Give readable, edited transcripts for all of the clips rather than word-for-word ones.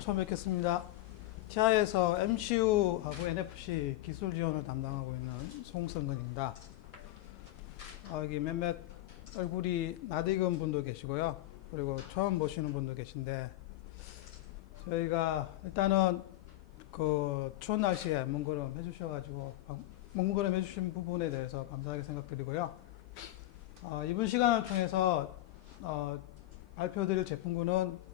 처음 뵙겠습니다. TI에서 MCU하고 NFC 기술 지원을 담당하고 있는 송성근입니다. 여기 몇몇 얼굴이 낯익은 분도 계시고요. 그리고 처음 보시는 분도 계신데, 저희가 일단은 그 추운 날씨에 문걸음 해주셔가지고, 문걸음 해주신 부분에 대해서 감사하게 생각드리고요. 이번 시간을 통해서 발표드릴 제품군은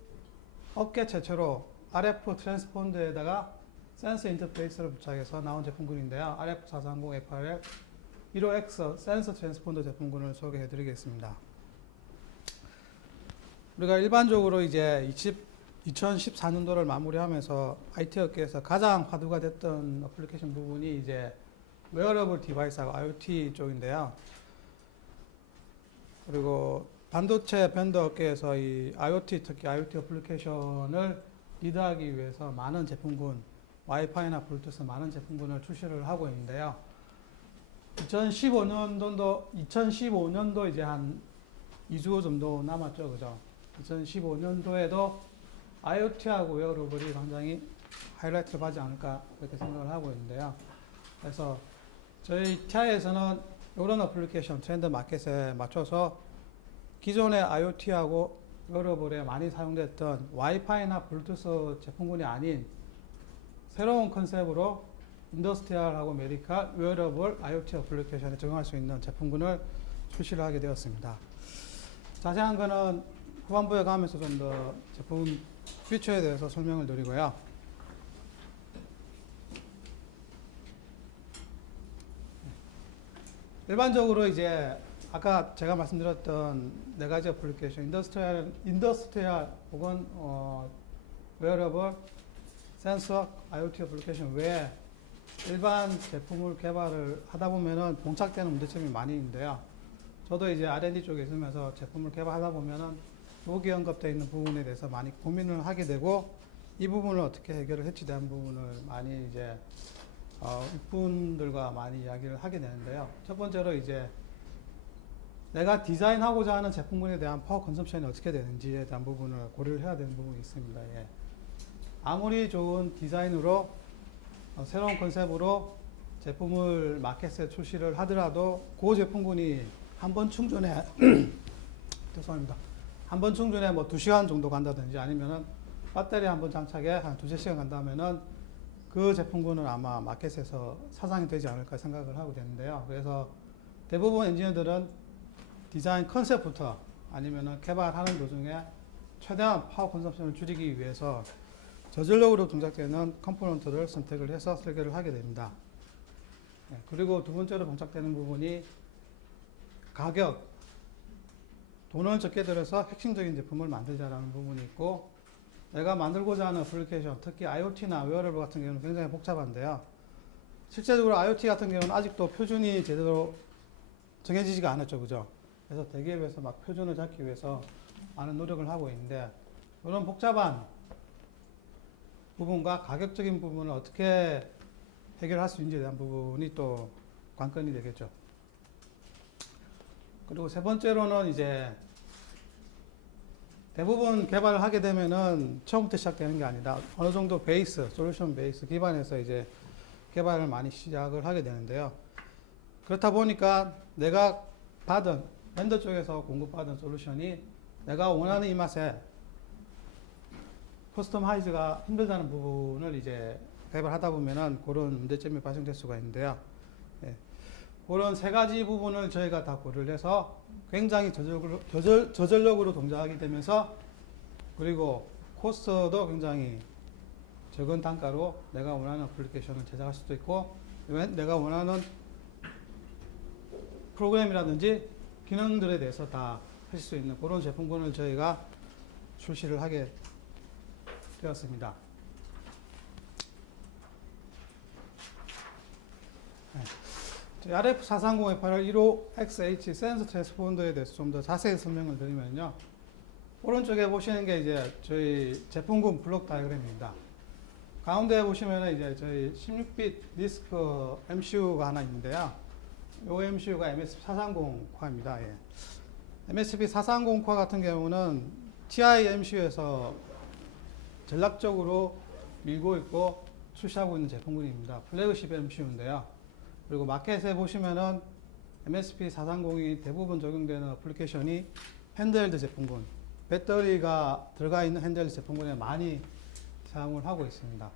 업계 최초로 RF 트랜스폰더에다가 센서 인터페이스를 부착해서 나온 제품군인데요. RF430FRL 15X 센서 트랜스폰더 제품군을 소개해 드리겠습니다. 우리가 일반적으로 이제 2014년도를 마무리하면서 IT 업계에서 가장 화두가 됐던 어플리케이션 부분이 이제 웨어러블 디바이스하고 IoT 쪽인데요. 그리고 반도체 벤더 업계에서 이 IoT, 특히 IoT 어플리케이션을 리드하기 위해서 많은 제품군, 와이파이나 블루투스 많은 제품군을 출시를 하고 있는데요. 2015년도 이제 한 2주 정도 남았죠, 그죠? 2015년도에도 IoT하고 웨어러블이 굉장히 하이라이트를 받지 않을까 그렇게 생각을 하고 있는데요. 그래서 저희 TI에서는 이런 어플리케이션 트렌드 마켓에 맞춰서 기존의 IoT하고 웨어러블에 많이 사용됐던 와이파이나 블루투스 제품군이 아닌 새로운 컨셉으로 인더스트리얼하고 메디컬, 웨어러블, IoT 어플리케이션에 적용할 수 있는 제품군을 출시를 하게 되었습니다. 자세한 거는 후반부에 가면서 좀 더 제품 피처에 대해서 설명을 드리고요. 일반적으로 이제 아까 제가 말씀드렸던 네 가지 어플리케이션, 인더스트리얼 혹은 웨어러블, 센서, IoT 어플리케이션 외에 일반 제품을 개발을 하다 보면은 봉착되는 문제점이 많이 있는데요. 저도 이제 R&D 쪽에 있으면서 제품을 개발하다 보면은 여기 언급되어 있는 부분에 대해서 많이 고민을 하게 되고, 이 부분을 어떻게 해결을 할지 대한 부분을 많이 이제 윗분들과 많이 이야기를 하게 되는데요. 첫 번째로 이제 내가 디자인하고자 하는 제품군에 대한 파워 컨섬션이 어떻게 되는지에 대한 부분을 고려를 해야 되는 부분이 있습니다. 예. 아무리 좋은 디자인으로 새로운 컨셉으로 제품을 마켓에 출시를 하더라도 그 제품군이 한 번 충전에 죄송합니다. 한 번 충전에 뭐 2시간 정도 간다든지 아니면은 배터리 한 번 장착에 한 2~3시간 간다면은 그 제품군은 아마 마켓에서 사상이 되지 않을까 생각을 하고 되는데요. 그래서 대부분 엔지니어들은 디자인 컨셉부터 아니면은 개발하는 도중에 최대한 파워 컨섬션을 줄이기 위해서 저전력으로 동작되는 컴포넌트를 선택을 해서 설계를 하게 됩니다. 그리고 두 번째로 봉착되는 부분이 가격, 돈을 적게 들여서 핵심적인 제품을 만들자라는 부분이 있고, 내가 만들고자 하는 어플리케이션, 특히 IoT나 웨어러블 같은 경우는 굉장히 복잡한데요. 실제적으로 IoT 같은 경우는 아직도 표준이 제대로 정해지지가 않았죠, 그죠? 그래서 대기업에서 막 표준을 잡기 위해서 많은 노력을 하고 있는데, 이런 복잡한 부분과 가격적인 부분을 어떻게 해결할 수 있는지에 대한 부분이 또 관건이 되겠죠. 그리고 세 번째로는 이제 대부분 개발을 하게 되면은 처음부터 시작되는 게 아니라 어느 정도 베이스, 솔루션 베이스 기반에서 이제 개발을 많이 시작을 하게 되는데요. 그렇다 보니까 내가 받은 벤더 쪽에서 공급받은 솔루션이 내가 원하는 이 맛에 커스터마이즈가 힘들다는 부분을 이제 개발하다 보면은 그런 문제점이 발생될 수가 있는데요. 예. 그런 세 가지 부분을 저희가 다 고려를 해서 굉장히 저전력으로 동작하게 되면서, 그리고 코스트도 굉장히 적은 단가로 내가 원하는 어플리케이션을 제작할 수도 있고, 내가 원하는 프로그램이라든지 기능들에 대해서 다 하실 수 있는 그런 제품군을 저희가 출시를 하게 되었습니다. RF430FRL 15XH 센서 트랜스폰더에 대해서 좀 더 자세히 설명을 드리면요. 오른쪽에 보시는 게 이제 저희 제품군 블록 다이어그램입니다. 가운데 보시면 이제 저희 16빗 디스크 MCU가 하나 있는데요. 이 MCU가 MSP430 코어입니다. 예. MSP430 코어 같은 경우는 TI MCU에서 전략적으로 밀고 있고 출시하고 있는 제품군입니다. 플래그십 MCU인데요. 그리고 마켓에 보시면은 MSP 430이 대부분 적용되는 어플리케이션이 핸드헬드 제품군, 배터리가 들어가 있는 핸드헬드 제품군에 많이 사용을 하고 있습니다.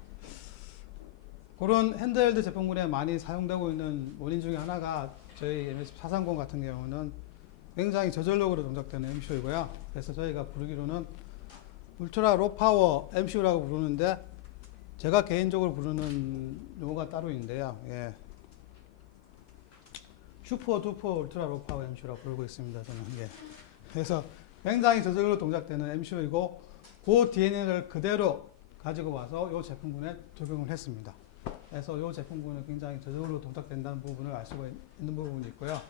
그런 핸드헬드 제품군에 많이 사용되고 있는 원인 중에 하나가 저희 MSP 430 같은 경우는 굉장히 저전력으로 동작되는 MCU이고요. 그래서 저희가 부르기로는 울트라 로 파워 MCU라고 부르는데, 제가 개인적으로 부르는 용어가 따로 있는데요. 예. 슈퍼 두퍼 울트라 로 파워 MCU라고 부르고 있습니다. 저는. 예. 그래서 굉장히 저전력으로 동작되는 MCU이고, 그 DNA를 그대로 가지고 와서 이 제품군에 적용을 했습니다. 그래서 이 제품군은 굉장히 저전력으로 동작된다는 부분을 알 수가 있는 부분이 있고요.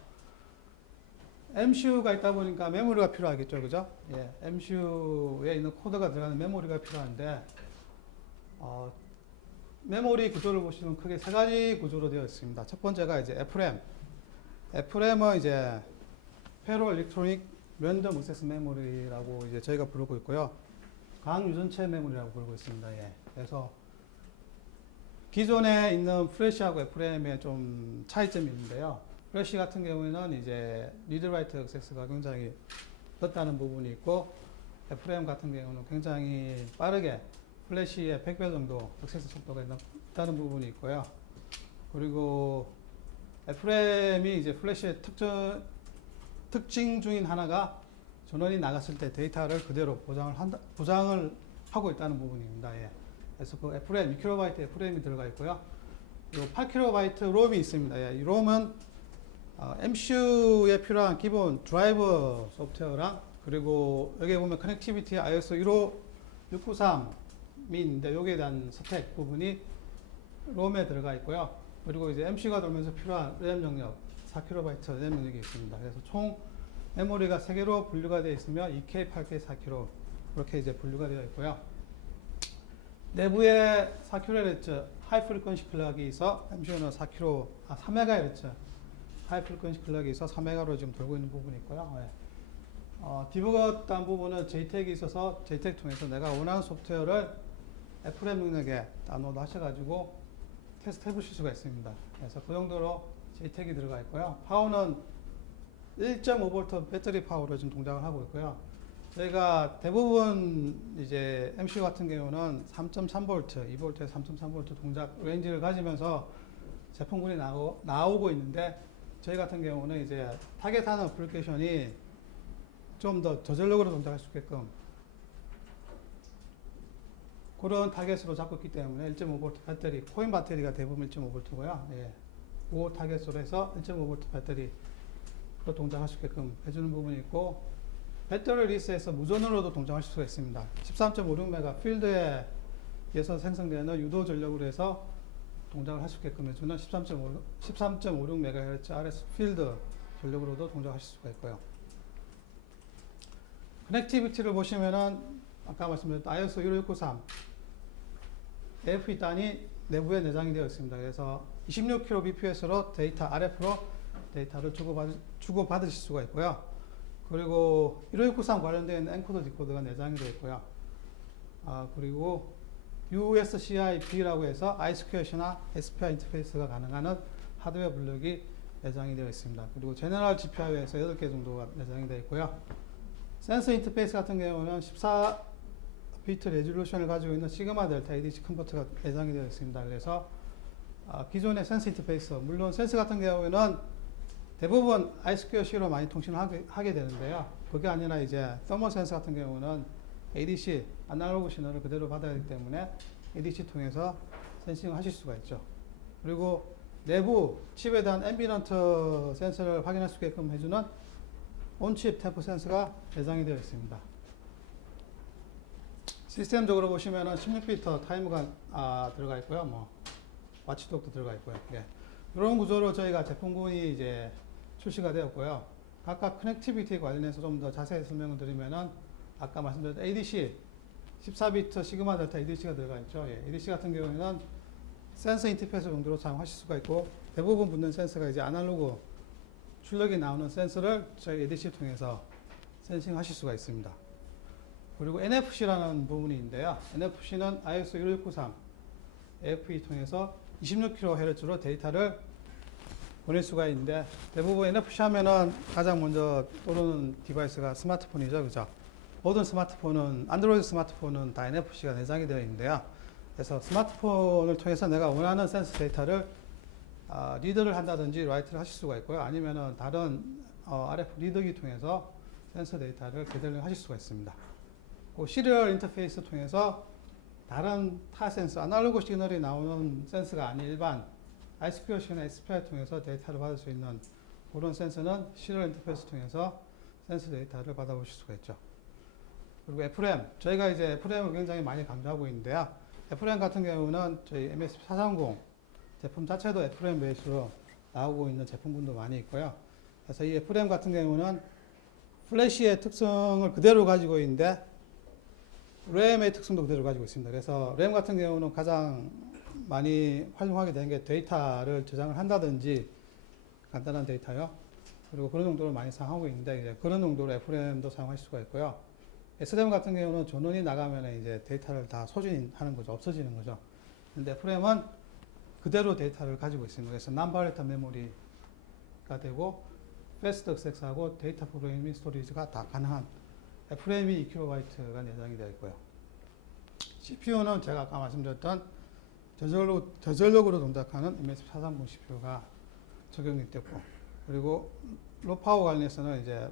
MCU가 있다 보니까 메모리가 필요하겠죠, 그죠? 예, MCU에 있는 코드가 들어가는 메모리가 필요한데, 메모리 구조를 보시면 크게 세 가지 구조로 되어 있습니다. 첫 번째가 이제 FRAM. FRAM은 이제 페로 일렉트로닉 랜덤 액세스 메모리라고 이제 저희가 부르고 있고요. 강유전체 메모리라고 부르고 있습니다. 예. 그래서 기존에 있는 플래시하고 FRAM의 좀 차이점이 있는데요. 플래시 같은 경우에는 이제 리드 라이트 액세스가 굉장히 늦다는 부분이 있고, FRAM 같은 경우는 굉장히 빠르게 플래시의 100배 정도 액세스 속도가 있다는 부분이 있고요. 그리고 FRAM이 이제 플래시의 특징 중인 하나가 전원이 나갔을 때 데이터를 그대로 보장을 하고 있다는 부분입니다. 예. 그래서 그 FRAM, 2KB FRAM이 들어가 있고요. 그리고 8KB 롬이 있습니다. 예. 이 롬은 MCU에 필요한 기본 드라이버 소프트웨어랑, 그리고 여기 보면 커넥티비티 iOS 15693이 있는데, 여기에 대한 스택 부분이 롬에 들어가 있고요. 그리고 이제 MCU가 돌면서 필요한 램 영역 4KB 램 영역이 있습니다. 그래서 총 메모리가 3개로 분류가 되어 있으며 2K, 8K, 4K로 그렇게 이제 분류가 되어 있고요. 내부에 4kHz 하이 프리퀀시 클락이 있어 MCU는 3MHz 하이 프리퀀시 클락이 있어 3MHz로 지금 돌고 있는 부분이 있고요. 네. 디버거 딴 부분은 JTAG이 있어서 JTAG 통해서 내가 원하는 소프트웨어를 FRAM 능력에 다운로드 하셔가지고 테스트 해보실 수가 있습니다. 그래서 그 정도로 JTAG이 들어가 있고요. 파워는 1.5V 배터리 파워로 지금 동작을 하고 있고요. 저희가 대부분 이제 MCU 같은 경우는 3.3V, 2V에 3.3V 동작 레인지를 가지면서 제품군이 나오고 있는데, 저희 같은 경우는 이제 타겟하는 어플리케이션이 좀 더 저전력으로 동작할 수 있게끔 그런 타겟으로 잡고 있기 때문에 1.5V 배터리, 코인 배터리가 대부분 1.5V고요. 예. 그 타겟으로 해서 1.5V 배터리로 동작할 수 있게끔 해주는 부분이 있고, 배터리 리스에서 무전으로도 동작할 수가 있습니다. 13.56메가 필드에 의해서 생성되는 유도 전력으로 해서 동작을 할 수 있게끔 해주는 13.56MHz RS 필드 전력으로도 동작하실 수가 있고요. 커넥티비티를 보시면은 아까 말씀드렸던 iOS 15693 AF2단이 내부에 내장이 되어 있습니다. 그래서 26kbps로 데이터 RF로 데이터를 주고받으실 수가 있고요. 그리고 15693 관련된 엔코더 디코더가 내장이 되어 있고요. 그리고 USCIB라고 해서 I2C나 SPI 인터페이스가 가능한 하드웨어 블록이 내장이 되어 있습니다. 그리고 제너럴 GPIO에서 8개 정도가 내장이 되어 있고요. 센서 인터페이스 같은 경우는 14비트 레졸루션을 가지고 있는 시그마 델타 ADC 컨버터가 내장이 되어 있습니다. 그래서 기존의 센서 인터페이스, 물론 센서 같은 경우에는 대부분 I2C로 많이 통신을 하게 되는데요. 그게 아니라 이제 서머 센서 같은 경우는 ADC, 아날로그 신호를 그대로 받아야 하기 때문에 ADC 통해서 센싱을 하실 수가 있죠. 그리고 내부 칩에 대한 앰비런트 센서를 확인할 수 있게끔 해주는 온칩 템프 센서가 내장이 되어 있습니다. 시스템적으로 보시면은 16비트 타이머가 들어가 있고요. 뭐 와치독도 들어가 있고요. 예. 이런 구조로 저희가 제품군이 이제 출시가 되었고요. 각각 커넥티비티 관련해서 좀 더 자세히 설명을 드리면은 아까 말씀드렸던 ADC 14비트 시그마 델타 ADC가 들어가 있죠. 예. ADC 같은 경우에는 센서 인터페이스 정도로 사용하실 수가 있고, 대부분 붙는 센서가 이제 아날로그 출력이 나오는 센서를 저희 ADC 통해서 센싱 하실 수가 있습니다. 그리고 NFC라는 부분이 있는데요. NFC는 ISO 16193 AFE 통해서 26kHz로 데이터를 보낼 수가 있는데, 대부분 NFC 하면은 가장 먼저 떠오르는 디바이스가 스마트폰이죠. 그죠? 모든 스마트폰은, 안드로이드 스마트폰은 다 NFC가 내장이 되어 있는데요. 그래서 스마트폰을 통해서 내가 원하는 센서 데이터를 리드를 한다든지 라이트를 하실 수가 있고요. 아니면은 다른 RF 리더기 통해서 센서 데이터를 게더링 하실 수가 있습니다. 그 시리얼 인터페이스 통해서 다른 타 센서, 아날로그 시그널이 나오는 센서가 아닌 일반 I2C나 SPI 통해서 데이터를 받을 수 있는 그런 센서는 시리얼 인터페이스 통해서 센서 데이터를 받아보실 수가 있죠. 그리고 FRAM, 저희가 이제 FRAM을 굉장히 많이 강조하고 있는데요. FRAM 같은 경우는 저희 MSP430 제품 자체도 FRAM 베이스로 나오고 있는 제품군도 많이 있고요. 그래서 이 FRAM 같은 경우는 플래시의 특성을 그대로 가지고 있는데 램의 특성도 그대로 가지고 있습니다. 그래서 램 같은 경우는 가장 많이 활용하게 되는 게 데이터를 저장을 한다든지 간단한 데이터요. 그리고 그런 용도로 많이 사용하고 있는데 이제 그런 용도로 FRAM도 사용하실 수가 있고요. SRAM 같은 경우는 전원이 나가면 이제 데이터를 다 소진하는 거죠. 없어지는 거죠. 근데 FRAM은 그대로 데이터를 가지고 있습니다. 그래서 non-volatile 메모리가 되고 패스트 액세스하고 데이터 프로그래밍 스토리지가 다 가능한 FRAM이 2kB가 내장이 되어 있고요. CPU는 제가 아까 말씀드렸던 저전력으로 동작하는 MSP430 CPU가 적용이 됐고, 그리고 로파워 관련해서는 이제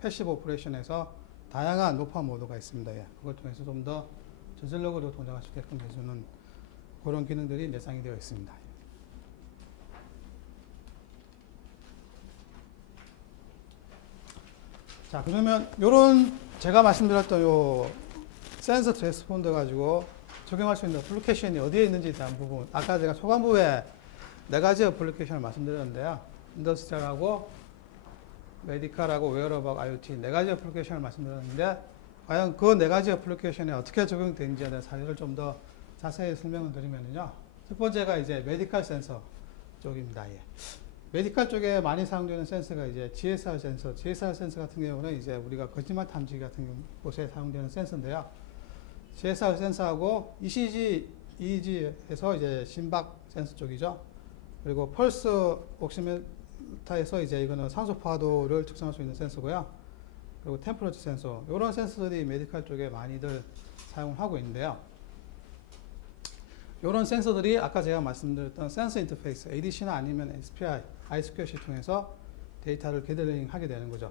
패시브 오퍼레이션에서 다양한 로파 모드가 있습니다. 예. 그걸 통해서 좀 더 저전력으로 동작할 수 있게끔 해주는 그런 기능들이 내장이 되어 있습니다. 자, 그러면 요런 제가 말씀드렸던 요 센서 트랜스폰더 가지고 적용할 수 있는 어플리케이션이 어디에 있는지에 대한 부분, 아까 제가 초반부에 4가지 어플리케이션을 말씀드렸는데요. 인더스트리얼하고 메디컬하고 웨어러블 IoT 4가지 어플리케이션을 말씀드렸는데, 과연 그 4가지 어플리케이션에 어떻게 적용되는지에 대한 사례를 좀 더 자세히 설명을 드리면요. 첫 번째가 이제 메디컬 센서 쪽입니다. 예. 메디컬 쪽에 많이 사용되는 센서가 이제 GSR 센서. GSR 센서 같은 경우는 이제 우리가 거짓말 탐지 같은 곳에 사용되는 센서인데요. GSR 센서하고 ECG, EEG에서 이제 심박 센서 쪽이죠. 그리고 펄스 옥시미터에서 이제 이거는 산소 파도를 측정할 수 있는 센서고요. 그리고 템퍼러처 센서. 이런 센서들이 메디컬 쪽에 많이들 사용을 하고 있는데요. 이런 센서들이 아까 제가 말씀드렸던 센서 인터페이스, ADC나 아니면 SPI, I2C 통해서 데이터를 게더링 하게 되는 거죠.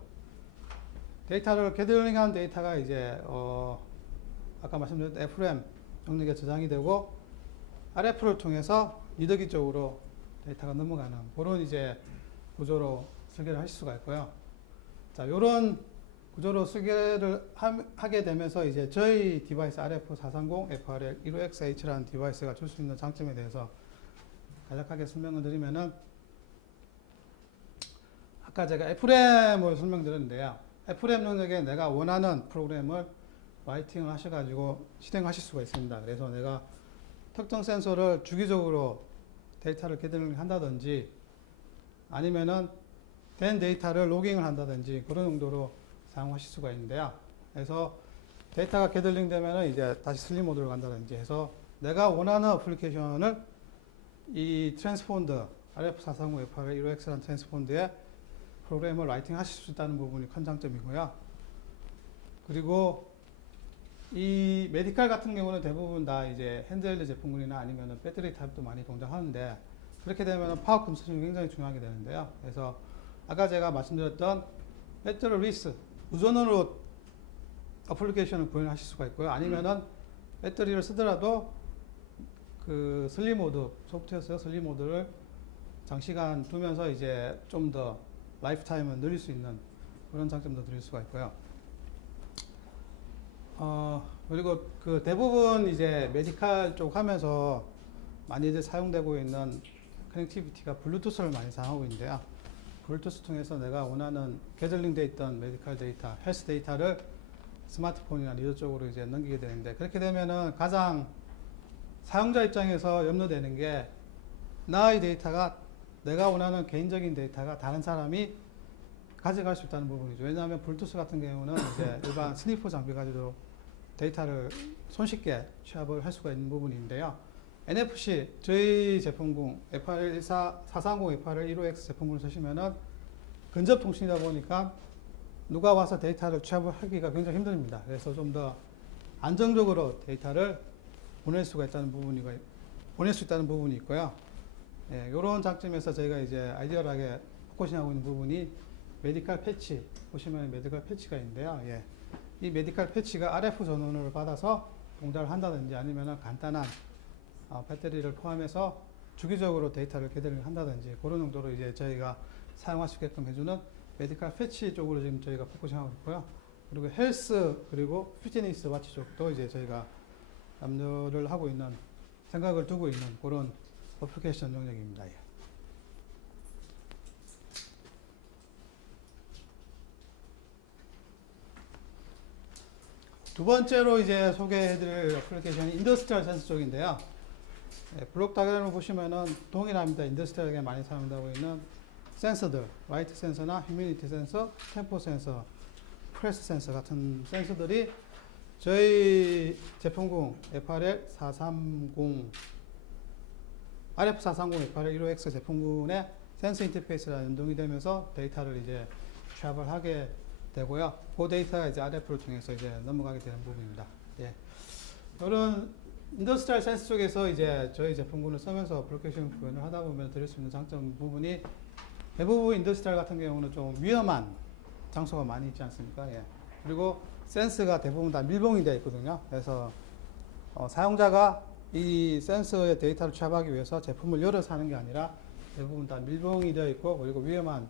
데이터를 게더링한 데이터가 이제 아까 말씀드렸던 FRAM 영역에 저장이 되고 RF를 통해서 리더기 쪽으로 데이터가 넘어가는 그런 이제 구조로 설계를 하실 수가 있고요. 자, 이런 구조로 설계를 하게 되면서 이제 저희 디바이스 RF430 FRL 15XH라는 디바이스가 줄 수 있는 장점에 대해서 간략하게 설명을 드리면은, 아까 제가 FRAM을 설명드렸는데요. FRAM 영역에 내가 원하는 프로그램을 라이팅을 하셔가지고 실행하실 수가 있습니다. 그래서 내가 특정 센서를 주기적으로 데이터를 게더링 한다든지 아니면은 된 데이터를 로깅을 한다든지 그런 용도로 사용하실 수가 있는데요. 그래서 데이터가 게더링 되면은 이제 다시 슬립 모드로 간다든지 해서 내가 원하는 어플리케이션을 이 트랜스폰더 RF430 FRL 15X라는 트랜스폰더에 프로그램을 라이팅 하실 수 있다는 부분이 큰 장점이고요. 그리고 이 메디컬 같은 경우는 대부분 다 이제 핸드헬드 제품군이나 아니면 배터리 타입도 많이 동작하는데, 그렇게 되면 파워 컨섬션이 굉장히 중요하게 되는데요. 그래서 아까 제가 말씀드렸던 배터리 리스, 무전원으로 어플리케이션을 구현하실 수가 있고요. 아니면은 배터리를 쓰더라도 그 슬립 모드, 소프트웨어에서 슬립 모드를 장시간 두면서 이제 좀 더 라이프 타임을 늘릴 수 있는 그런 장점도 드릴 수가 있고요. 그리고 그 대부분 이제 메디컬 쪽 하면서 많이들 사용되고 있는 커넥티비티가 블루투스를 많이 사용하고 있는데요. 블루투스 통해서 내가 원하는 게더링 돼 있던 메디컬 데이터, 헬스 데이터를 스마트폰이나 리더 쪽으로 이제 넘기게 되는데, 그렇게 되면은 가장 사용자 입장에서 염려되는 게 나의 데이터가, 내가 원하는 개인적인 데이터가 다른 사람이 가져갈 수 있다는 부분이죠. 왜냐하면 블루투스 같은 경우는 이제 일반 스니퍼 장비 가지고 데이터를 손쉽게 취합을 할 수가 있는 부분인데요. NFC, 저희 제품군 FR430, FR15X 제품군을 쓰시면은 근접 통신이다 보니까 누가 와서 데이터를 취합을 하기가 굉장히 힘듭니다. 그래서 좀 더 안정적으로 데이터를 보낼 수 있다는 부분이 있고요. 예, 이런 장점에서 저희가 이제 아이디어하게 포커싱하고 있는 부분이 메디컬 패치, 보시면 메디컬 패치가 있는데요. 예, 이 메디컬 패치가 RF 전원을 받아서 동작을 한다든지 아니면 간단한 배터리를 포함해서 주기적으로 데이터를 개들을 한다든지 그런 용도로 이제 저희가 사용할 수 있게끔 해주는 메디컬 패치 쪽으로 지금 저희가 포커싱하고 있고요. 그리고 헬스 그리고 피트니스 와치 쪽도 이제 저희가 염려를 하고 있는 생각을 두고 있는 그런 어플리케이션 영역입니다. 예. 두 번째로 이제 소개해드릴 어플리케이션이 인더스트리얼 센서 쪽인데요. 예, 블록 다이어그램을 보시면은 동일합니다. 인더스트리얼에 많이 사용되고 있는 센서들, 라이트 센서나 휴미디티 센서, 템포 센서, 프레스 센서 같은 센서들이 저희 제품군 RF430, FR15X 제품군의 센서 인터페이스랑 연동이 되면서 데이터를 이제 취합을 하게 되고요. 그 데이터가 이제 RF를 통해서 이제 넘어가게 되는 부분입니다. 예. 이런 인더스트리얼 센서 쪽에서 이제 저희 제품군을 쓰면서 어플리케이션 구현을 하다 보면 드릴 수 있는 장점 부분이 대부분 인더스트리얼 같은 경우는 좀 위험한 장소가 많이 있지 않습니까? 예. 그리고 센서가 대부분 다 밀봉이 되어 있거든요. 그래서 사용자가 이 센서의 데이터를 취합하기 위해서 제품을 열어서 하는 게 아니라 대부분 다 밀봉이 되어 있고 그리고 위험한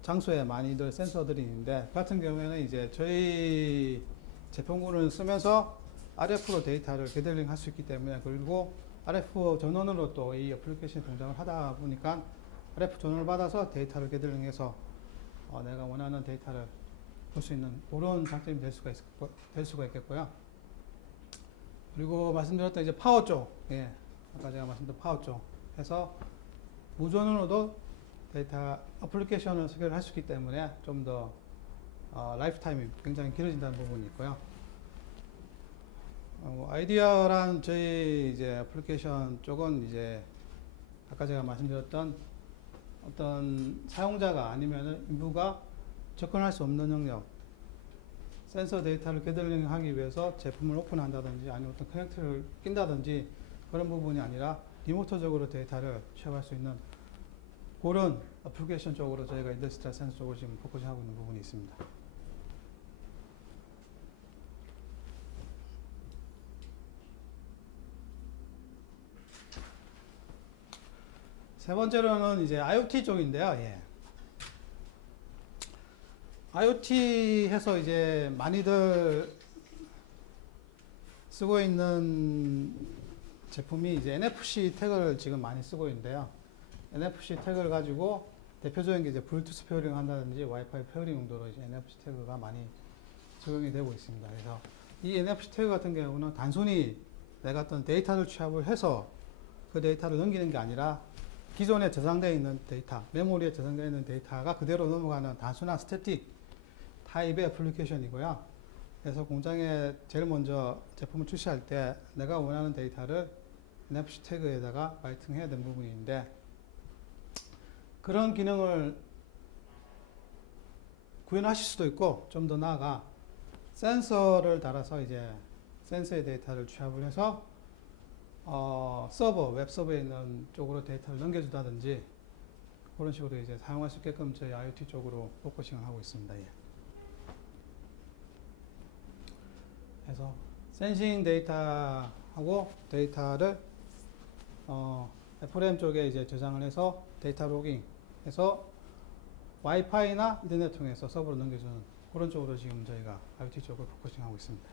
장소에 많이들 센서들이 있는데 그 같은 경우에는 이제 저희 제품군을 쓰면서 RF로 데이터를 게더링 할 수 있기 때문에 그리고 RF 전원으로 또 이 어플리케이션 동작을 하다 보니까 RF 전원을 받아서 데이터를 게더링해서 내가 원하는 데이터를 볼 수 있는 그런 장점이 될 수가 있겠고요. 그리고 말씀드렸던 이제 파워 쪽, 예, 아까 제가 말씀드린 파워 쪽 해서 무전으로도 데이터 어플리케이션을 소개를 할 수 있기 때문에 좀 더 라이프 타임이 굉장히 길어진다는 부분이 있고요. 아이디어란 저희 이제 어플리케이션 쪽은 이제 아까 제가 말씀드렸던 어떤 사용자가 아니면은 인부가 접근할 수 없는 영역, 센서 데이터를 게더링 하기 위해서 제품을 오픈한다든지 아니면 어떤 커넥터를 낀다든지 그런 부분이 아니라 리모트적으로 데이터를 취합할 수 있는 그런 어플리케이션 쪽으로 저희가 인더스트리얼 센서 쪽으로 지금 포커싱하고 있는 부분이 있습니다. 세 번째로는 이제 IoT 쪽인데요. 예. IoT 해서 이제 많이들 쓰고 있는 제품이 이제 NFC 태그를 지금 많이 쓰고 있는데요. NFC 태그를 가지고 대표적인 게 이제 블루투스 페어링 한다든지 와이파이 페어링 용도로 이제 NFC 태그가 많이 적용이 되고 있습니다. 그래서 이 NFC 태그 같은 경우는 단순히 내가 어떤 데이터를 취합을 해서 그 데이터를 넘기는 게 아니라 기존에 저장되어 있는 데이터, 메모리에 저장되어 있는 데이터가 그대로 넘어가는 단순한 스태틱 타입의 애플리케이션이고요. 그래서 공장에 제일 먼저 제품을 출시할 때 내가 원하는 데이터를 NFC 태그에다가 라이팅해야 되는 부분인데 그런 기능을 구현하실 수도 있고 좀 더 나아가 센서를 달아서 이제 센서의 데이터를 취합을 해서 서버, 웹 서버에 있는 쪽으로 데이터를 넘겨준다든지 그런 식으로 이제 사용할 수 있게끔 저희 IoT 쪽으로 포커싱을 하고 있습니다. 예. 그래서 센싱 데이터하고 데이터를 FRAM 쪽에 이제 저장을 해서 데이터 로깅 해서 와이파이나 인터넷 통해서 서버로 넘겨주는 그런 쪽으로 지금 저희가 IoT 쪽을 포커싱하고 있습니다.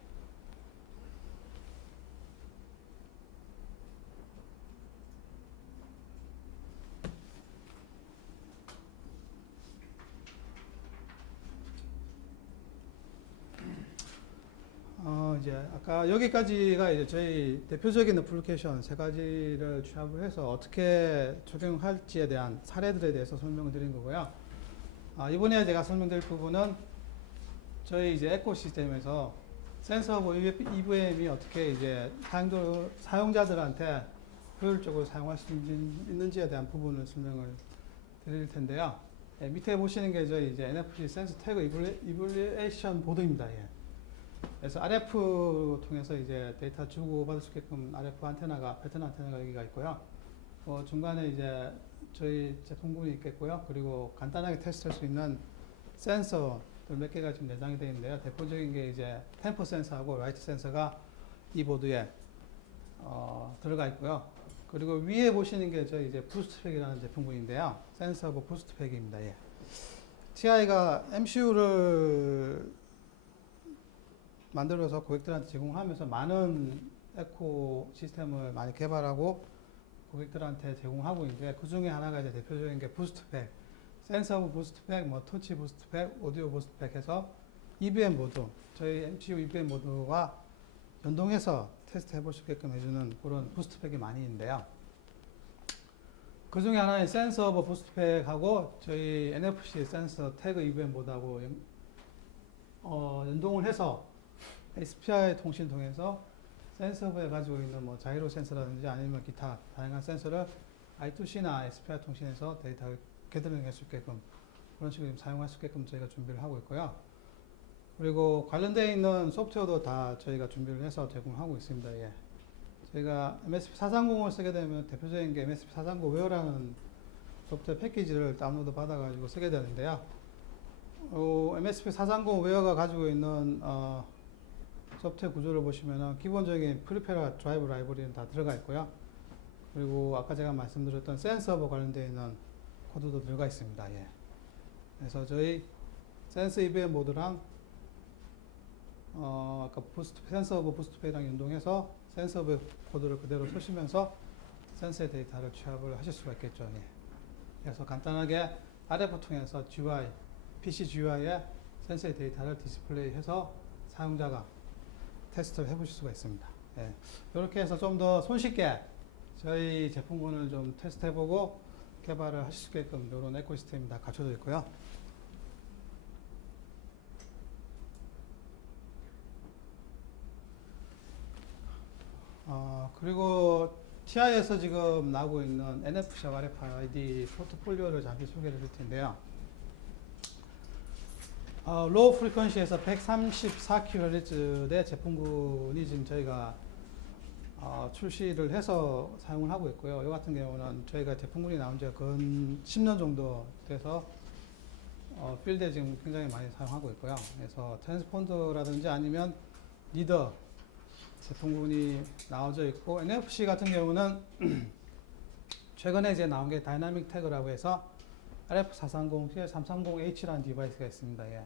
이제 아까 여기까지가 이제 저희 대표적인 어플리케이션 세 가지를 취합을 해서 어떻게 적용할지에 대한 사례들에 대해서 설명을 드린 거고요. 이번에 제가 설명드릴 부분은 저희 이제 에코시스템에서 센서하고 EVM이 어떻게 이제 사용자들한테 효율적으로 사용할 수 있는지에 대한 부분을 설명을 드릴 텐데요. 예, 밑에 보시는 게 저희 이제 NFC 센서 태그 이블리에이션 보드입니다. 예. 그래서 RF 통해서 이제 데이터 주고받을 수 있게끔 RF 안테나가, 패턴 안테나가 여기가 있고요. 중간에 이제 저희 제품군이 있겠고요. 그리고 간단하게 테스트할 수 있는 센서들 몇 개가 지금 내장이 되어 있는데요. 대표적인 게 이제 템퍼 센서하고 라이트 센서가 이 보드에 들어가 있고요. 그리고 위에 보시는 게 저희 이제 부스트팩이라는 제품군인데요. 센서하고 부스트팩입니다. 예. TI가 MCU를 만들어서 고객들한테 제공하면서 많은 에코 시스템을 많이 개발하고 고객들한테 제공하고 있는데 그 중에 하나가 이제 대표적인 게 부스트팩, 센서하고 부스트팩, 뭐 터치 부스트팩, 오디오 부스트팩 해서 EVM 모드, 저희 MCU EVM 모드와 연동해서 테스트 해볼 수 있게끔 해주는 그런 부스트팩이 많이 있는데요. 그 중에 하나는 센서 오버 부스트팩하고 저희 NFC 센서 태그 EVM 모드하고 연동을 해서 SPI 통신 통해서 센서부에 가지고 있는 뭐 자이로 센서라든지 아니면 기타 다양한 센서를 I2C나 SPI 통신에서 데이터를 게더링할 수 있게끔 그런 식으로 사용할 수 있게끔 저희가 준비를 하고 있고요. 그리고 관련되어 있는 소프트웨어도 다 저희가 준비를 해서 제공하고 있습니다. 예. 저희가 MSP430을 쓰게 되면 대표적인 게 MSP430 웨어라는 소프트웨어 패키지를 다운로드 받아가지고 쓰게 되는데요. MSP430 웨어가 가지고 있는 소프트웨어 구조를 보시면은 기본적인 프리페라 드라이브 라이브러리는 다 들어가 있고요. 그리고 아까 제가 말씀드렸던 센서하고 관련되어 있는 코드도 들어가 있습니다. 예. 그래서 저희 센서 EVM 모드랑 아까 센서하고 부스트팩이랑 연동해서 센서 코드를 그대로 쓰시면서 센서의 데이터를 취합을 하실 수가 있겠죠. 예. 그래서 간단하게 RF 통해서 GUI, PC GUI에 센서의 데이터를 디스플레이해서 사용자가 테스트를 해보실 수가 있습니다. 예. 이렇게 해서 좀 더 손쉽게 저희 제품군을 좀 테스트해보고 개발을 하실 수 있게끔 이런 에코시스템이 다 갖춰져 있고요. 그리고 TI에서 지금 나오고 있는 NFC RFID 포트폴리오를 잠시 소개를 드릴 텐데요. 로우 프리퀀시에서 134kHz의 제품군이 지금 저희가 출시를 해서 사용을 하고 있고요. 이 같은 경우는 저희가 제품군이 나온 지가 근 10년 정도 돼서 필드에 지금 굉장히 많이 사용하고 있고요. 그래서 트랜스폰더라든지 아니면 리더 제품군이 나와져 있고, NFC 같은 경우는 최근에 이제 나온 게 다이나믹 태그라고 해서 RF430, CL330H라는 디바이스가 있습니다. 예.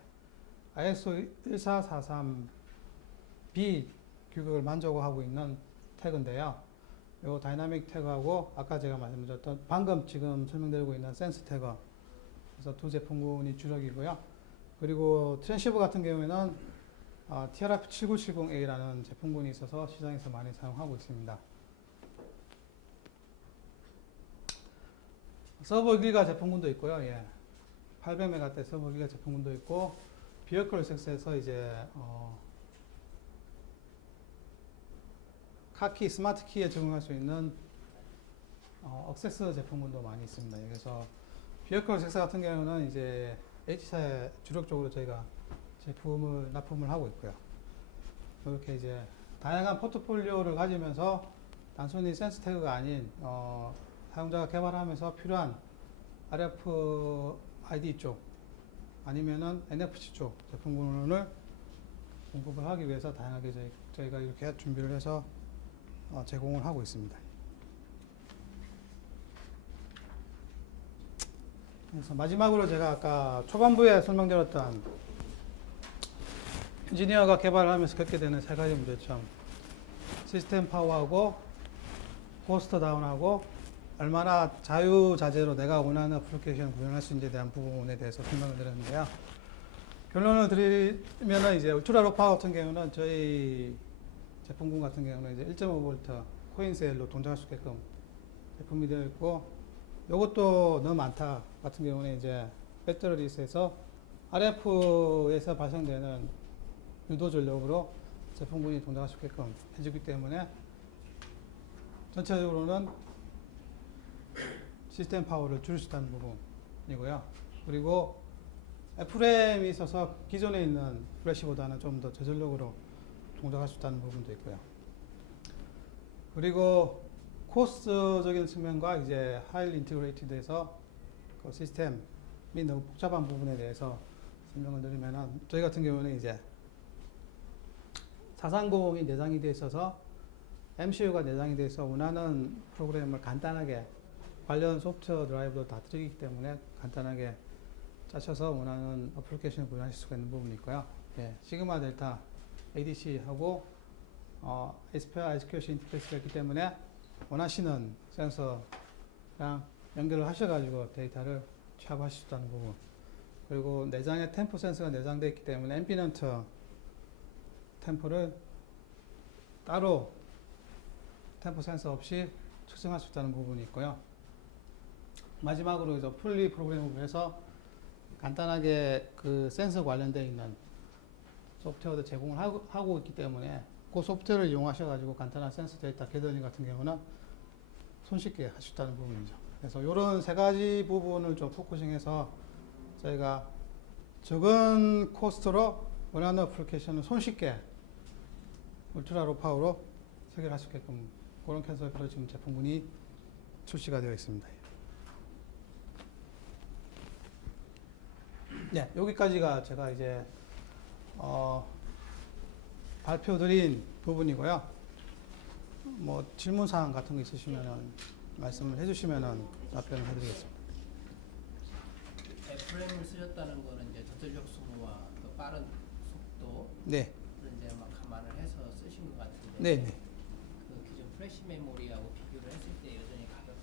ISO 14443B 규격을 만족하고 있는 태그인데요. 요 다이나믹 태그하고 아까 제가 말씀드렸던 방금 지금 설명드리고 있는 센스 태그, 그래서 두 제품군이 주력이고요. 그리고 트랜시버 같은 경우에는 TRF7970A라는 제품군이 있어서 시장에서 많이 사용하고 있습니다. 서버 기가 제품군도 있고요. 예. 800MHz 서버 기가 제품군도 있고, 비어클 섹스에서 이제 카키 스마트 키에 적용할 수 있는 억세스 제품군도 많이 있습니다. 그래서 비어클 섹스 같은 경우는 이제 H사에 주력적으로 저희가 제품을 납품을 하고 있고요. 이렇게 이제 다양한 포트폴리오를 가지면서 단순히 센스 태그가 아닌 사용자가 개발하면서 필요한 RFID 쪽 아니면은 NFC 쪽 제품군을 공급을 하기 위해서 다양하게 저희가 이렇게 준비를 해서 제공을 하고 있습니다. 그래서 마지막으로 제가 아까 초반부에 설명드렸던 엔지니어가 개발을 하면서 겪게 되는 세 가지 문제점, 시스템 파워하고 코스트 다운하고 얼마나 자유자재로 내가 원하는 애플리케이션을 구현할 수 있는지에 대한 부분에 대해서 설명을 드렸는데요. 결론을 드리면 이제 울트라 로 파워 같은 경우는 저희 제품군 같은 경우는 이제 1.5V 코인셀로 동작할 수 있게끔 제품이 되어 있고, 이것도 너무 많다 같은 경우는 이제 배터리에서 RF에서 발생되는 유도 전력으로 제품군이 동작할 수 있게끔 해주기 때문에 전체적으로는 시스템 파워를 줄일 수 있다는 부분이고요. 그리고 F램이 있어서 기존에 있는 플래시보다는 좀 더 저전력으로 동작할 수 있다는 부분도 있고요. 그리고 코스트적인 측면과 이제 하이리 인티그레이티드에서 그 시스템이 너무 복잡한 부분에 대해서 설명을 드리면은 저희 같은 경우는 이제 430이 내장이 되어 있어서 MCU가 내장이 되어 있어 원하는 프로그램을 간단하게 관련 소프트웨어 드라이브도 다 들어있기 때문에 간단하게 짜셔서 원하는 어플리케이션을 구현하실 수가 있는 부분이 있고요. 예, 시그마 델타 ADC하고 SPI IQC 인터페이스가 있기 때문에 원하시는 센서랑 연결을 하셔가지고 데이터를 취합하실 수 있다는 부분. 그리고 내장에 템포 센서가 내장되어 있기 때문에 앰비넌트 템포를 따로 템포 센서 없이 측정할 수 있다는 부분이 있고요. 마지막으로 이제 풀리 프로그래밍을 해서 간단하게 그 센서 관련되어 있는 소프트웨어도 제공을 하고 있기 때문에 그 소프트웨어를 이용하셔가지고 간단한 센서 데이터 게더링 같은 경우는 손쉽게 할 수 있다는 부분이죠. 그래서 이런 세 가지 부분을 좀 포커싱해서 저희가 적은 코스트로 원하는 어플리케이션을 손쉽게 울트라 로 파워로 해결할 수 있게끔 그런 컨셉으로 지금 제품군이 출시가 되어 있습니다. 네, 여기까지가 제가 이제 발표드린 부분이고요. 뭐 질문사항 같은 거 있으시면은 말씀을 해주시면은 답변을 해드리겠습니다. F램을 쓰셨다는 거는 이제 저전력 소모와 또 빠른 속도 네, 를 이제 막 감안을 해서 쓰신 것 같은데 네, 네. 그 기존 플래시 메모리하고 비교를 했을 때 여전히 가격이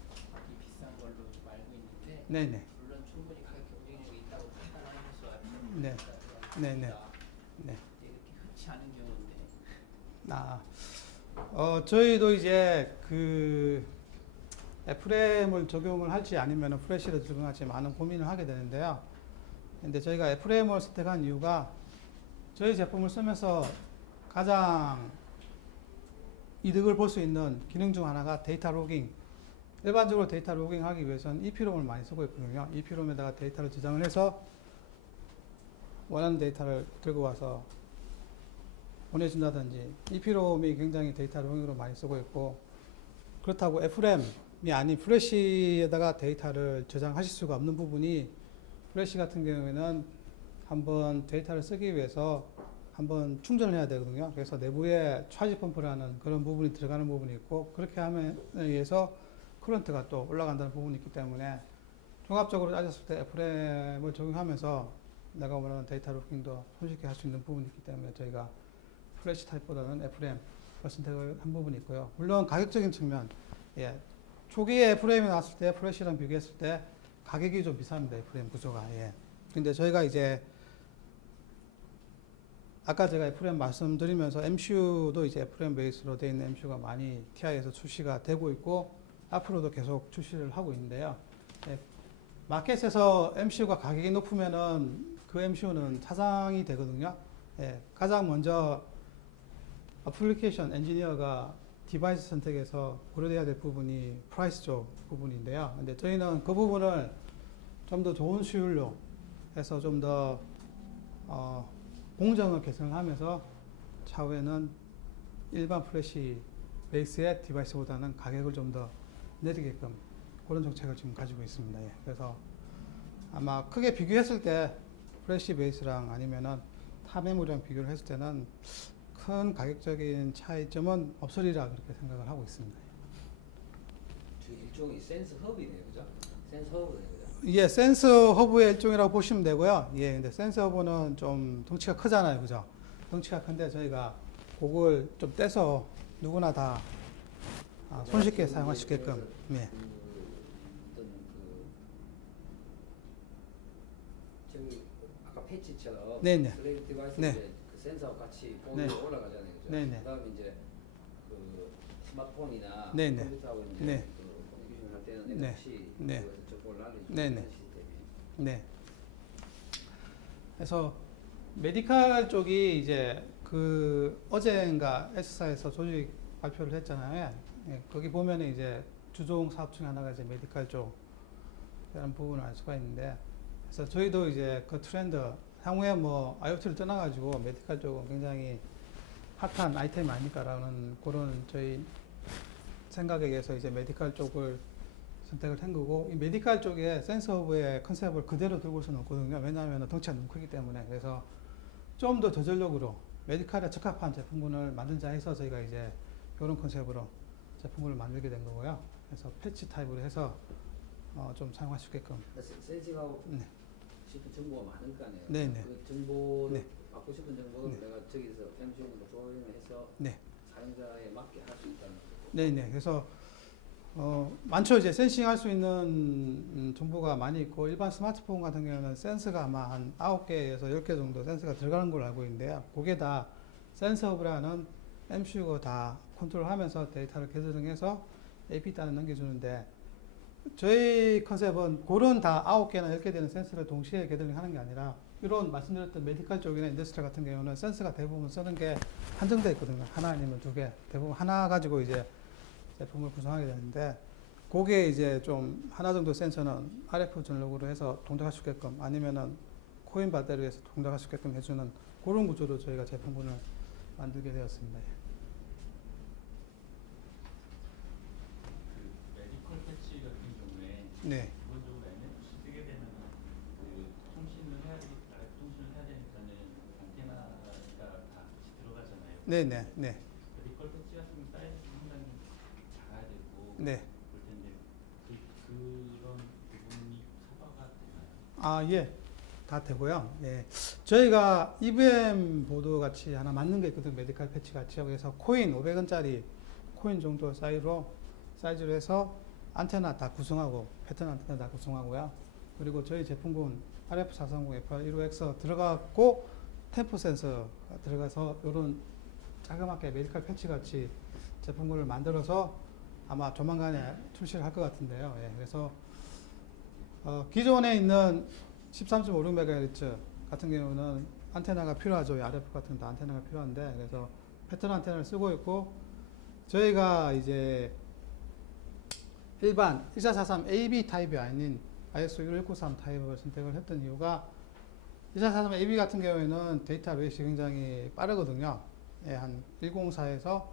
비싼 걸로 좀 알고 있는데 네, 네. 물론 충분히 가격 경쟁력이 있다고 판단하면서 네. 네, 네. 네. 이렇게 흔치 않은 경우인데 저희도 이제 그 F램을 적용을 할지 아니면 플래시를 적용할지 많은 고민을 하게 되는데요. 근데 저희가 F램을 선택한 이유가 저희 제품을 쓰면서 가장 이득을 볼 수 있는 기능 중 하나가 데이터 로깅. 일반적으로 데이터 로깅 하기 위해서는 EPROM을 많이 쓰고 있거든요. EPROM에다가 데이터를 저장을 해서 원하는 데이터를 들고 와서 보내준다든지 EPROM이 굉장히 데이터 로깅으로 많이 쓰고 있고 그렇다고 F램이 아닌 플래시에다가 데이터를 저장하실 수가 없는 부분이 플래시 같은 경우에는 한번 데이터를 쓰기 위해서 한번 충전을 해야 되거든요. 그래서 내부에 차지 펌프라는 그런 부분이 들어가는 부분이 있고 그렇게 함에 의해서 커런트가 또 올라간다는 부분이 있기 때문에 종합적으로 따졌을 때 F램을 적용하면서 내가 원하는 데이터 로깅도 손쉽게 할 수 있는 부분이 있기 때문에 저희가 플래시 타입보다는 F램 선택을 한 부분이 있고요. 물론 가격적인 측면, 예, 초기에 F램이 나왔을 때 플래시랑 비교했을 때 가격이 좀 비쌉니다. F램 구조가. 예. 근데 저희가 이제 아까 제가 F램 말씀드리면서 MCU도 이제 F램 베이스로 되어 있는 MCU가 많이 TI에서 출시가 되고 있고 앞으로도 계속 출시를 하고 있는데요. 예, 마켓에서 MCU가 가격이 높으면은 그 MCU는 차상이 되거든요. 예, 가장 먼저 어플리케이션 엔지니어가 디바이스 선택에서 고려돼야 될 부분이 프라이스 쪽 부분인데요. 근데 저희는 그 부분을 좀 더 좋은 수율로 해서 좀 더 공정을 개선하면서 차후에는 일반 플래시 베이스의 디바이스보다는 가격을 좀 더 내리게끔 그런 정책을 지금 가지고 있습니다. 예. 그래서 아마 크게 비교했을 때 플래시 베이스랑 아니면은 타 메모리랑 비교를 했을 때는 큰 가격적인 차이점은 없으리라 그렇게 생각을 하고 있습니다. 일종의 센스 허브이네요, 그죠? 센스 허브네요, 그죠? 예, 센스 허브의 일종이라고 보시면 되고요. 예, 근데 센스 허브는 좀 덩치가 크잖아요, 그죠? 덩치가 큰데 저희가 그걸 좀 떼서 누구나 다 손쉽게 사용할 수 있게끔. 예. 저기 아까 패치처럼 네네. 슬레이트 디바이스 네. 이제 그 센서와 같이 보드 네. 올라가잖아요, 그죠? 네네. 그다음에 이제 그 스마트폰이나 네네. 컴퓨터하고 이제 네. 그 커뮤니케이션 할 때는 네. NFC 네. 그거에서 정보를 날려주는 네네. 시스템이. 네. 그래서 메디칼 쪽이 이제 그 어젠가 S사에서 조직 발표를 했잖아요. 예, 거기 보면 이제 주종 사업 중 하나가 이제 메디칼 쪽이라는 부분을 알 수가 있는데, 그래서 저희도 이제 그 트렌드 향후에 뭐 IoT를 떠나가지고 메디칼 쪽은 굉장히 핫한 아이템이 아닐까라는 그런 저희 생각에 의해서 이제 메디칼 쪽을 선택을 한 거고, 이 메디칼 쪽에 센서브의 컨셉을 그대로 들고 올 수는 없거든요. 왜냐하면 덩치가 너무 크기 때문에. 그래서 좀 더 저전력으로 메디칼에 적합한 제품군을 만들자 해서 저희가 이제 이런 컨셉으로 제품군을 만들게 된 거고요. 그래서 패치 타입으로 해서 좀 사용할 수 있게끔. 센싱하고 네. 싶은 정보가 많을 거 아니에요. 네네. 그 정보를 네. 받고 싶은 정보를 네. 내가 저기서 MC용으로 조인을 해서 네. 사용자에 맞게 할 수 있다는 거죠. 네네. 그래서 많죠. 이제 센싱할 수 있는 정보가 많이 있고, 일반 스마트폰 같은 경우는 센서가 아마 한 9개에서 10개 정도 센서가 들어가는 걸로 알고 있는데요. 그게 다 센서브라는 MCU가 다 컨트롤하면서 데이터를 개설해서 AP 단을 넘겨주는데, 저희 컨셉은 그런 다 9개나 10개 되는 센서를 동시에 개설링 하는 게 아니라, 이런 말씀드렸던 메디컬 쪽이나 인더스트리 같은 경우는 센서가 대부분 쓰는 게 한정되어 있거든요. 하나 아니면 두 개. 대부분 하나 가지고 이제 제품을 구성하게 되는데, 그게 이제 좀 하나 정도 센서는 RF 전력으로 해서 동작할 수 있게끔, 아니면은 코인 배터리에서 동작할 수 있게끔 해주는 그런 구조로 저희가 제품군을 만들게 되었습니다. 그 메디컬 패치 같은 경우에 네. 기본적으로 NFC 쓰게 되면 그 통신을 해야 통신을 해야 되니까는 안테나가 다 같이 들어가잖아요. 네네. 네. 메디컬 패치 같은 경우 사이즈도 상당히 작아야 되고 네. 그럴 텐데 그런 부분이 커버가 되나요? 아, 예. 다 되고요. 예. 저희가 EVM 보드 같이 하나 맞는 게 있거든요. 메디컬 패치 같이 하고 해서 코인 500원짜리 코인 정도 사이즈로 해서 안테나 다 구성하고, 패턴 안테나 다 구성하고요. 그리고 저희 제품군 RF430 FR15X 들어갔고, 템포 센서가 들어가서 이런 자그맣게 메디컬 패치 같이 제품군을 만들어서 아마 조만간에 출시를 할 것 같은데요. 예. 그래서 기존에 있는 13.56MHz 같은 경우는 안테나가 필요하죠. RF 같은 데 안테나가 필요한데, 그래서 패턴 안테나를 쓰고 있고, 저희가 이제 일반 1443 AB 타입이 아닌 ISO 11993 타입을 선택을 했던 이유가, 1443 AB 같은 경우에는 데이터 레이시 굉장히 빠르거든요. 예, 한 104에서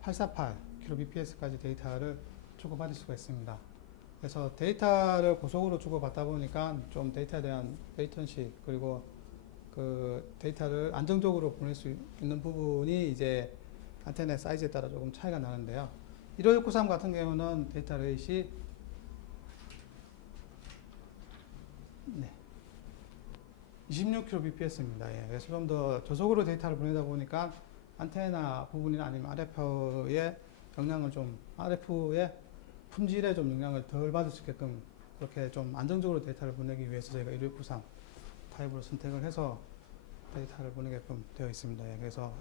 848 kbps까지 데이터를 주고받을 수가 있습니다. 그래서 데이터를 고속으로 주고받다 보니까 좀 데이터에 대한 레이턴시, 그리고 그 데이터를 안정적으로 보낼 수 있는 부분이 이제 안테나 사이즈에 따라 조금 차이가 나는데요. 15693 같은 경우는 데이터 레이시 26kbps입니다. 예, 그래서 좀 더 저속으로 데이터를 보내다 보니까 안테나 부분이나 아니면 RF의 영향을 좀, RF의 품질에 좀 영향을 덜 받을 수 있게끔 그렇게 좀 안정적으로 데이터를 보내기 위해서 저희가 1693 타입으로 선택을 해서 데이터를 보내게끔 되어 있습니다. 예, 그래서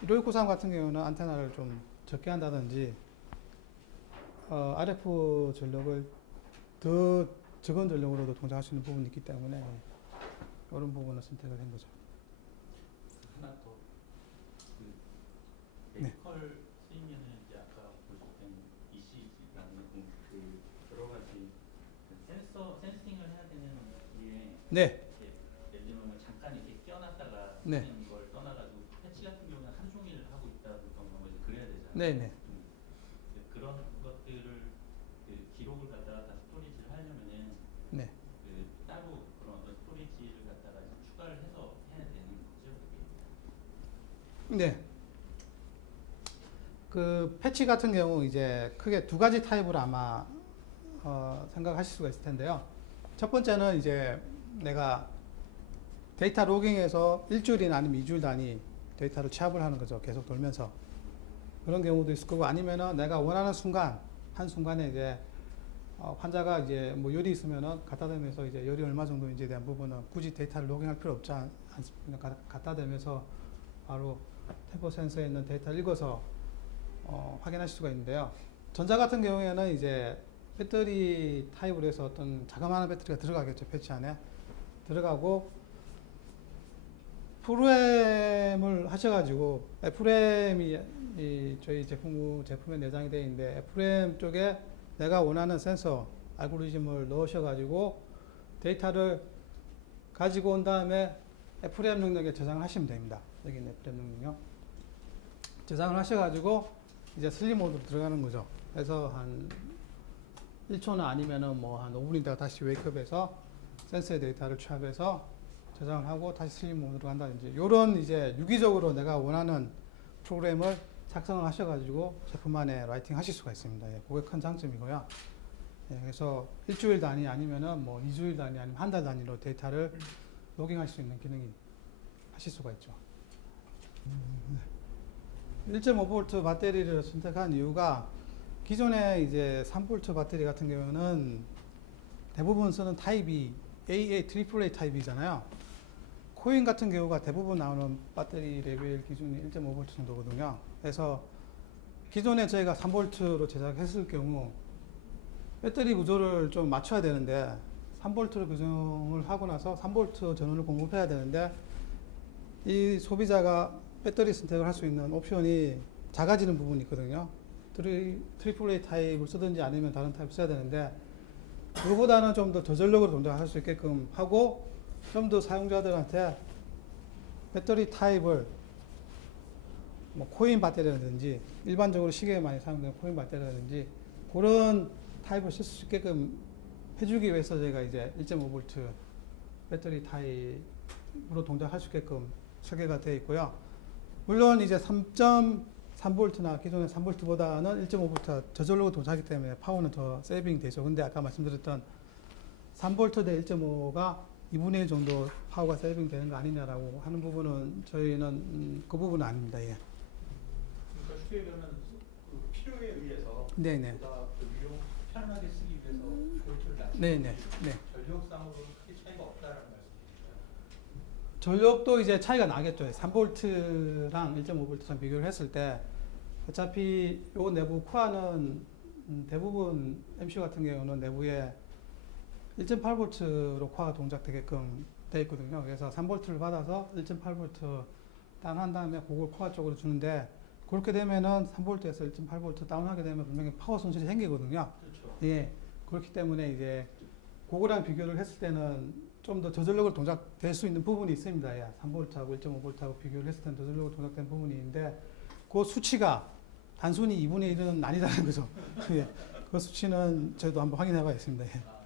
1693 같은 경우는 안테나를 좀 적게 한다든지 RF 전력을 더 적은 전력으로도 동작할 수 있는 부분이 있기 때문에 이런 부분을 선택을 한 거죠. 하나 더 그 네. 메디컬 쓰이면은 이제 아까 보셨던 ECG라는 그 여러 가지 그 센싱을 해야 되는 게 네. 예를 들면 잠깐 이렇게 끼워놨다가 네. 하는 걸 떠나가지고 패치 같은 경우는 하루 종일 하고 있다고 경우가 이제 그래야 되잖아요. 네네. 그런 것들을 그 기록을 갖다가 다 스토리지를 하려면은 네. 그 따로 그런 어떤 스토리지를 갖다가 이제 추가를 해서 해야 되는 거죠. 그게. 네. 그 패치 같은 경우 이제 크게 두 가지 타입으로 아마 생각하실 수가 있을 텐데요. 첫 번째는 이제 내가 데이터 로깅에서 일주일이나 아니면 2주일 단위 데이터를 취합을 하는 거죠. 계속 돌면서. 그런 경우도 있을 거고, 아니면은 내가 원하는 순간, 한 순간에 이제 환자가 이제 뭐 열이 있으면은 갖다 대면서 이제 열이 얼마 정도인지에 대한 부분은 굳이 데이터를 로깅할 필요 없지 않습니까? 갖다 대면서 바로 템포 센서에 있는 데이터를 읽어서 확인하실 수가 있는데요. 전자 같은 경우에는 이제 배터리 타입으로 해서 어떤 자그마한 배터리가 들어가겠죠. 패치 안에 들어가고, 프로그램을 하셔가지고 프로그램이 저희 제품에 내장이 되어 있는데 프로그램 쪽에 내가 원하는 센서 알고리즘을 넣으셔가지고 데이터를 가지고 온 다음에 프로그램 능력에 저장을 하시면 됩니다. 여기 있는 프로그램 능력 저장을 하셔가지고 이제 슬립 모드로 들어가는 거죠. 그래서 한 1초나 아니면은 뭐 한 5분 있다가 다시 웨이크업해서 센서의 데이터를 취합해서 저장을 하고 다시 슬립 모드로 간다든지 요런 이제 유기적으로 내가 원하는 프로그램을 작성을 하셔가지고 제품 안에 라이팅 하실 수가 있습니다. 예, 그게 큰 장점이고요. 예, 그래서 일주일 단위 아니면은 뭐 2주일 단위 아니면 한 달 단위로 데이터를 로깅할 수 있는 기능이 하실 수가 있죠. 1.5V 배터리를 선택한 이유가 기존에 이제 3V 배터리 같은 경우는 대부분 쓰는 타입이 AA, AAA 타입이잖아요. 코인 같은 경우가 대부분 나오는 배터리 레벨 기준이 1.5V 정도거든요. 그래서 기존에 저희가 3V로 제작했을 경우 배터리 구조를 좀 맞춰야 되는데 3V로 규정을 하고 나서 3V 전원을 공급해야 되는데 이 소비자가 배터리 선택을 할 수 있는 옵션이 작아지는 부분이 있거든요. AAA 타입을 쓰든지 아니면 다른 타입을 써야 되는데 그거보다는 좀 더 저전력으로 동작할 수 있게끔 하고 좀 더 사용자들한테 배터리 타입을 뭐 코인 배터리라든지 일반적으로 시계에 많이 사용되는 코인 배터리라든지 그런 타입을 쓸 수 있게끔 해주기 위해서 저희가 이제 1.5V 배터리 타입으로 동작할 수 있게끔 설계가 되어 있고요. 물론 이제 3.3V나 기존의 3V보다는 1.5V가 저전력으로 동작하기 때문에 파워는 더 세이빙 되죠. 근데 아까 말씀드렸던 3V 대 1.5가 2분의 1 정도 파워가 세이빙 되는 거 아니냐라고 하는 부분은 저희는 그 부분은 아닙니다. 예. 그러니까 쉽게 얘기하면 그 필요에 의해서 네네. 보다 그 유용 편하게 쓰기 위해서 볼트를 낮추는 네네. 네. 전력상으로는 크게 차이가 없다라는 말씀이시죠. 전력도 이제 차이가 나겠죠. 3V랑 1.5V랑 비교를 했을 때 어차피 요 내부 코어는 대부분 MCU 같은 경우는 내부에 1.8V로 코어가 동작되게끔 되어 있거든요. 그래서 3V를 받아서 1.8V 다운한 다음에 그걸 코어 쪽으로 주는데 그렇게 되면은 3V에서 1.8V 다운하게 되면 분명히 파워 손실이 생기거든요. 그렇죠. 예. 그렇기 때문에 이제 그거랑 비교를 했을 때는 좀 더 저전력으로 동작될 수 있는 부분이 있습니다. 예. 3V하고 1.5V하고 비교를 했을 때는 저전력으로 동작된 부분이 있는데 그 수치가 단순히 2분의 1은 아니다는 거죠. 예. 그 수치는 저희도 한번 확인해 봐야겠습니다. 예.